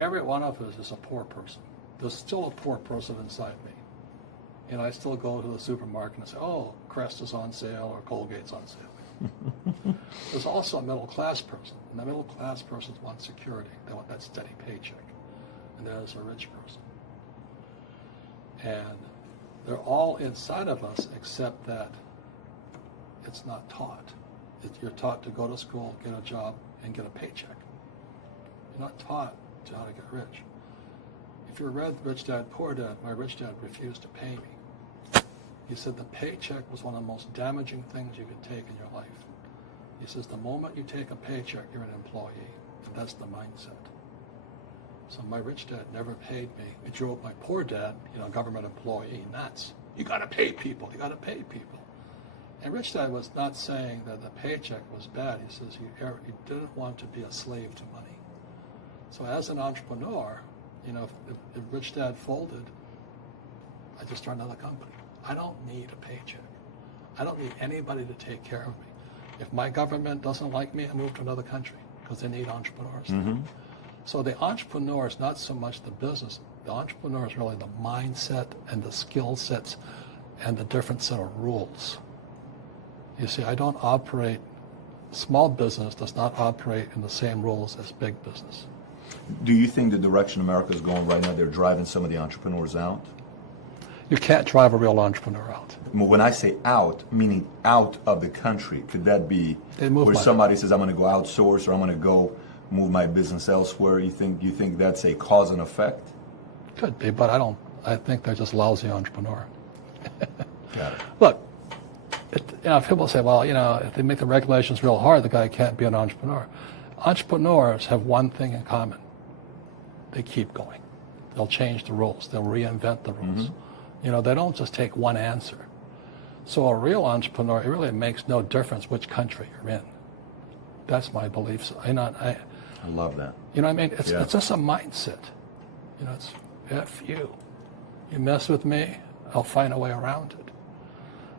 Every one of us is a poor person. There's still a poor person inside me. And I still go to the supermarket and say, oh, Crest is on sale or Colgate's on sale. There's also a middle class person. And the middle class person wants security. They want that steady paycheck. And there's a rich person. And they're all inside of us except that it's not taught. You're taught to go to school, get a job, and get a paycheck. You're not taught to how to get rich. If you read Rich Dad, Poor Dad, my rich dad refused to pay me. He said the paycheck was one of the most damaging things you could take in your life. He says the moment you take a paycheck, you're an employee, and that's the mindset. So my rich dad never paid me. He drove my poor dad, government employee, nuts. You got to pay people. You got to pay people. And Rich Dad was not saying that the paycheck was bad. He says he didn't want to be a slave to money. So as an entrepreneur, if Rich Dad folded, I just start another company. I don't need a paycheck. I don't need anybody to take care of me. If my government doesn't like me, I move to another country because they need entrepreneurs. Mm-hmm. So the entrepreneur is not so much the business. The entrepreneur is really the mindset and the skill sets and the different set of rules. You see, I don't operate, small business does not operate in the same rules as big business. Do you think the direction America is going right now, they're driving some of the entrepreneurs out? You can't drive a real entrepreneur out. When I say out, meaning out of the country, could that be where somebody says, I'm going to go outsource or I'm going to go move my business elsewhere? You think that's a cause and effect? Could be, but I think they're just lousy entrepreneur. Got it. Look, people say, well, if they make the regulations real hard, the guy can't be an entrepreneur. Entrepreneurs have one thing in common. They keep going. They'll change the rules. They'll reinvent the rules. Mm-hmm. They don't just take one answer. So a real entrepreneur, it really makes no difference which country you're in. That's my belief. I love that. You know what I mean? It's just a mindset. It's F you. You mess with me, I'll find a way around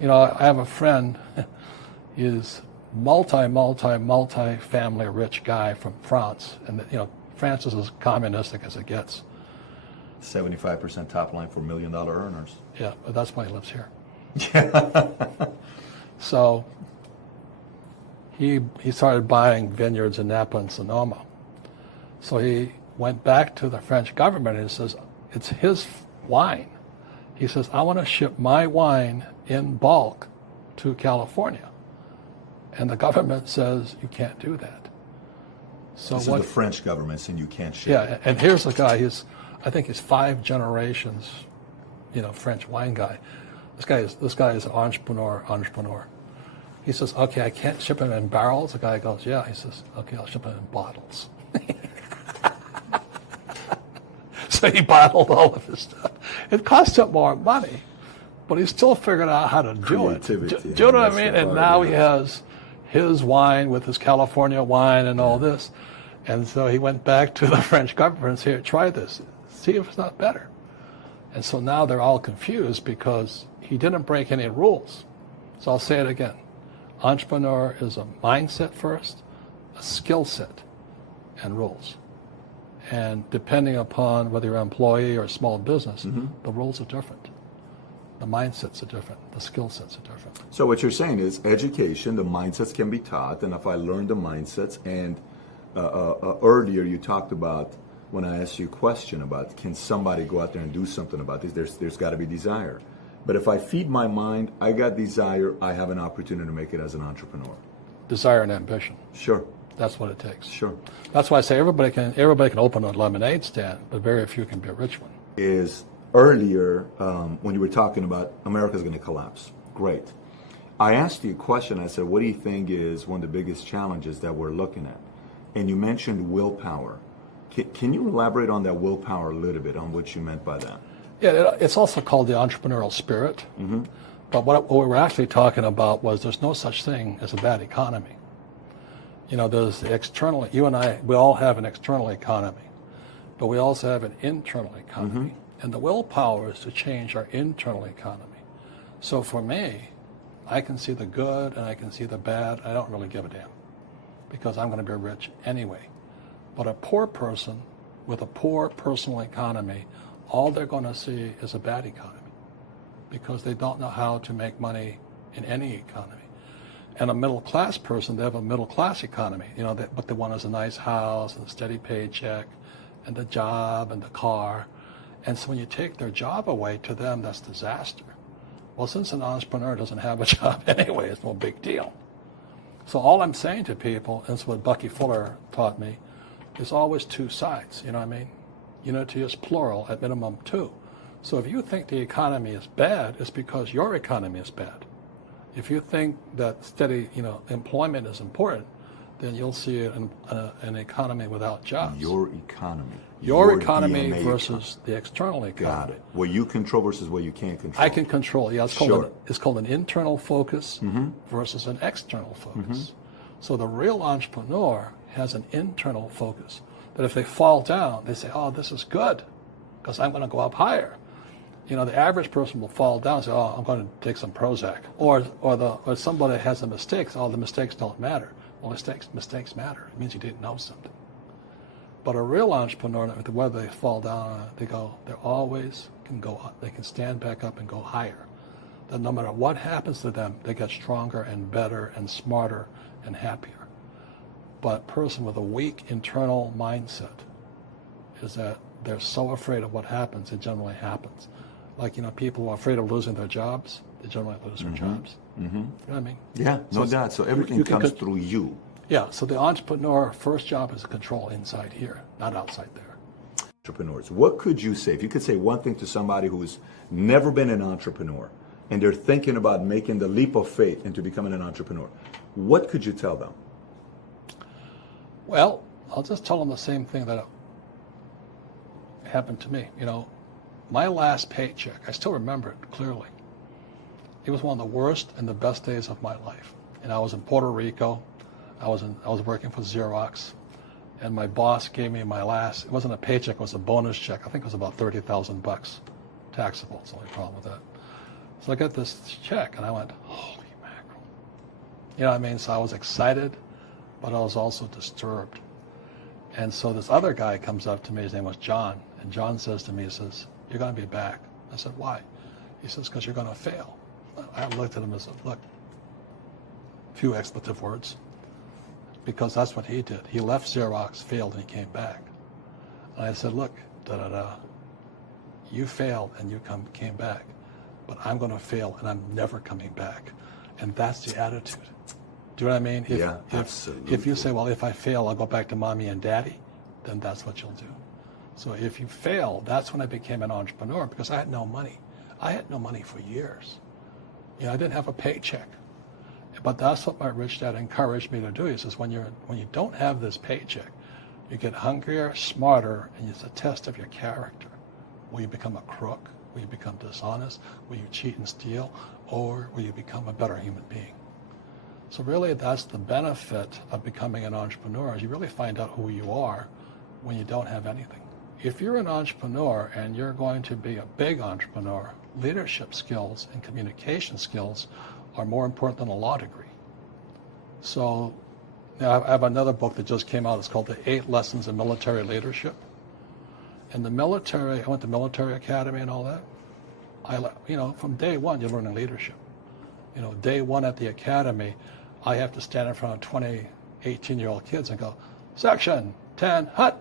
it. I have a friend, he's multi-family rich guy from France. And, France is as communistic as it gets. 75% top line for $1 million earners. Yeah, but that's why he lives here. So he started buying vineyards in Napa and Sonoma. So he went back to the French government and he says, it's his wine. He says, I want to ship my wine in bulk to California. And the government says, you can't do that. So this is the French government saying you can't ship. Yeah, and here's the guy, I think he's 5 generations, French wine guy. This guy is an entrepreneur. He says, okay, I can't ship it in barrels. The guy goes, yeah. He says, okay, I'll ship it in bottles. So he bottled all of his stuff. It cost him more money, but he still figured out how to do it. Do you know what I mean? And now he has his wine with his California wine and all this. And so he went back to the French government and said, here, try this. See if it's not better. And so now they're all confused because he didn't break any rules. So I'll say it again. Entrepreneur is a mindset first, a skill set, and rules. And depending upon whether you're an employee or a small business, the rules are different. The mindsets are different. The skill sets are different. So what you're saying is education, the mindsets can be taught, and if I learn the mindsets, and earlier you talked about, when I asked you a question about can somebody go out there and do something about this, there's got to be desire. But if I feed my mind, I got desire, I have an opportunity to make it as an entrepreneur. Desire and ambition. Sure. That's what it takes. Sure. That's why I say everybody can open a lemonade stand, but very few can be a rich one. Is earlier when you were talking about America's going to collapse. Great. I asked you a question. I said, what do you think is one of the biggest challenges that we're looking at? And you mentioned willpower. Can you elaborate on that willpower a little bit, on what you meant by that? Yeah, it's also called the entrepreneurial spirit. Mm-hmm. But what we were actually talking about was there's no such thing as a bad economy. There's the external, you and I, we all have an external economy, but we also have an internal economy. Mm-hmm. And the willpower is to change our internal economy. So for me, I can see the good and I can see the bad. I don't really give a damn because I'm going to be rich anyway. But a poor person with a poor personal economy, all they're going to see is a bad economy because they don't know how to make money in any economy. And a middle class person, they have a middle class economy, what they want is a nice house and a steady paycheck and the job and the car. And so when you take their job away, to them, that's disaster. Well, since an entrepreneur doesn't have a job anyway, it's no big deal. So all I'm saying to people, and it's what Bucky Fuller taught me, there's always two sides, you know what I mean? Unity is plural, at minimum two. So if you think the economy is bad, it's because your economy is bad. If you think that steady, employment is important, then you'll see an economy without jobs. Your economy. Your economy DNA versus the external economy. Got it. What you control versus what you can't control. I can control. Yeah, it's called an internal focus Mm-hmm. versus an external focus. So the real entrepreneur has an internal focus. That if they fall down, they say, "Oh, this is good, because I'm going to go up higher." The average person will fall down and say, "Oh, I'm going to take some Prozac," or somebody has a mistake. "Oh, the mistakes don't matter." Well, mistakes matter. It means you didn't know something. But a real entrepreneur, whether they fall down, they always can go up. They can stand back up and go higher. That no matter what happens to them, they get stronger and better and smarter and happier. But a person with a weak internal mindset is that they're so afraid of what happens, it generally happens. Like, people who are afraid of losing their jobs, they generally lose their jobs. Mm-hmm. You know what I mean? Yeah, no doubt. So everything comes through you. Yeah, so the entrepreneur first job is to control inside here, not outside there. Entrepreneurs, what could you say, if you could say one thing to somebody who's never been an entrepreneur and they're thinking about making the leap of faith into becoming an entrepreneur, what could you tell them? Well, I'll just tell them the same thing that happened to me. My last paycheck, I still remember it clearly. It was one of the worst and the best days of my life. And I was in Puerto Rico. I was working for Xerox, and my boss gave me my last. It wasn't a paycheck; it was a bonus check. I think it was about $30,000, taxable. It's the only problem with that. So I got this check, and I went, "Holy mackerel!" You know what I mean? So I was excited, but I was also disturbed. And so this other guy comes up to me. His name was John, and John says to me, he says, "You're going to be back." I said, "Why?" He says, "Because you're going to fail." I looked at him and said, "Look," few expletive words, because that's what he did. He left Xerox, failed, and he came back. And I said, "Look, you failed and you came back, but I'm going to fail and I'm never coming back." And that's the attitude. Do you know what I mean? Absolutely. If you say, "Well, if I fail, I'll go back to mommy and daddy," then that's what you'll do. So if you fail, that's when I became an entrepreneur, because I had no money. I had no money for years. I didn't have a paycheck. But that's what my rich dad encouraged me to do. He says, when you don't have this paycheck, you get hungrier, smarter, and it's a test of your character. Will you become a crook? Will you become dishonest? Will you cheat and steal? Or will you become a better human being? So really, that's the benefit of becoming an entrepreneur, is you really find out who you are when you don't have anything. If you're an entrepreneur and you're going to be a big entrepreneur, leadership skills and communication skills are more important than a law degree. So now I have another book that just came out. It's called The 8 Lessons in Military Leadership. In the military, I went to military academy and all that. From day one, you're learning leadership. Day one at the academy, I have to stand in front of 20, 18-year-old kids and go, "Section 10, hut."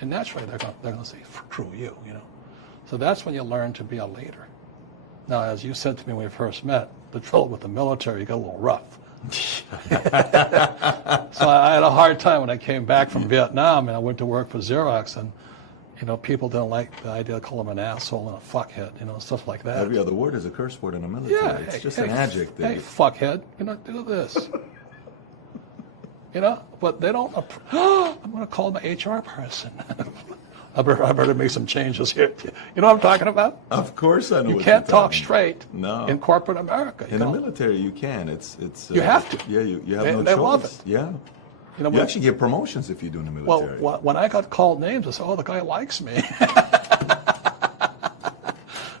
And naturally, they're going to say, "Screw you," So that's when you learn to be a leader. Now, as you said to me when we first met, the trouble with the military, you got a little rough. So I had a hard time when I came back from Vietnam, and I went to work for Xerox, and people didn't like the idea of calling them an asshole and a fuckhead, stuff like that. Every other word is a curse word in the military. Yeah, it's just an adjective. Hey, fuckhead, do this. But they don't. I'm going to call my HR person. I better make some changes here. You know what I'm talking about? Of course I know. You what can't you're talk talking straight No. in corporate America. In the military, you can. It's. You have to. Yeah, you have no choice. They love it. Yeah. You actually get promotions if you do in the military. Well, when I got called names, I said, "Oh, the guy likes me."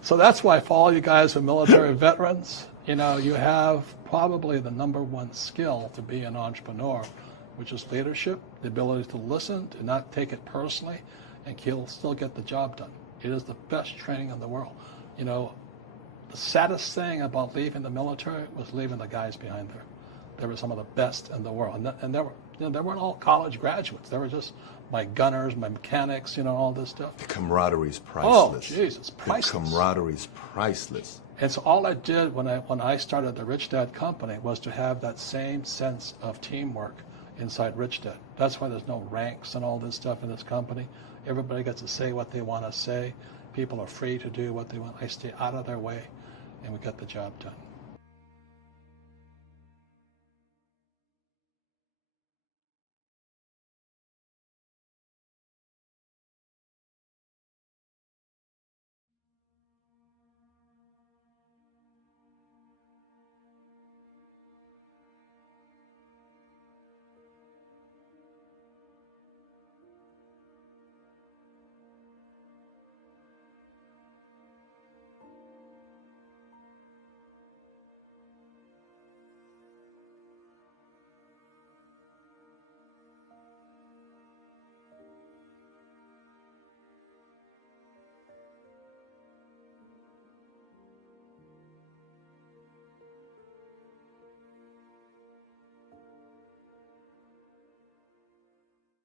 So that's why, for all you guys who are military veterans, you have probably the number one skill to be an entrepreneur, which is leadership, the ability to listen, to not take it personally. and he'll still get the job done. It is the best training in the world. You know, the saddest thing about leaving the military was leaving the guys behind there. They were some of the best in the world, and they weren't all college graduates. They were just my gunners, my mechanics, all this stuff. The camaraderie is Oh, priceless. Jesus, priceless. The camaraderie is priceless. And so all I did when I started the Rich Dad Company was to have that same sense of teamwork inside Rich Dad. That's why there's no ranks and all this stuff in this company. Everybody gets to say what they want to say. People are free to do what they want. I stay out of their way, and we get the job done.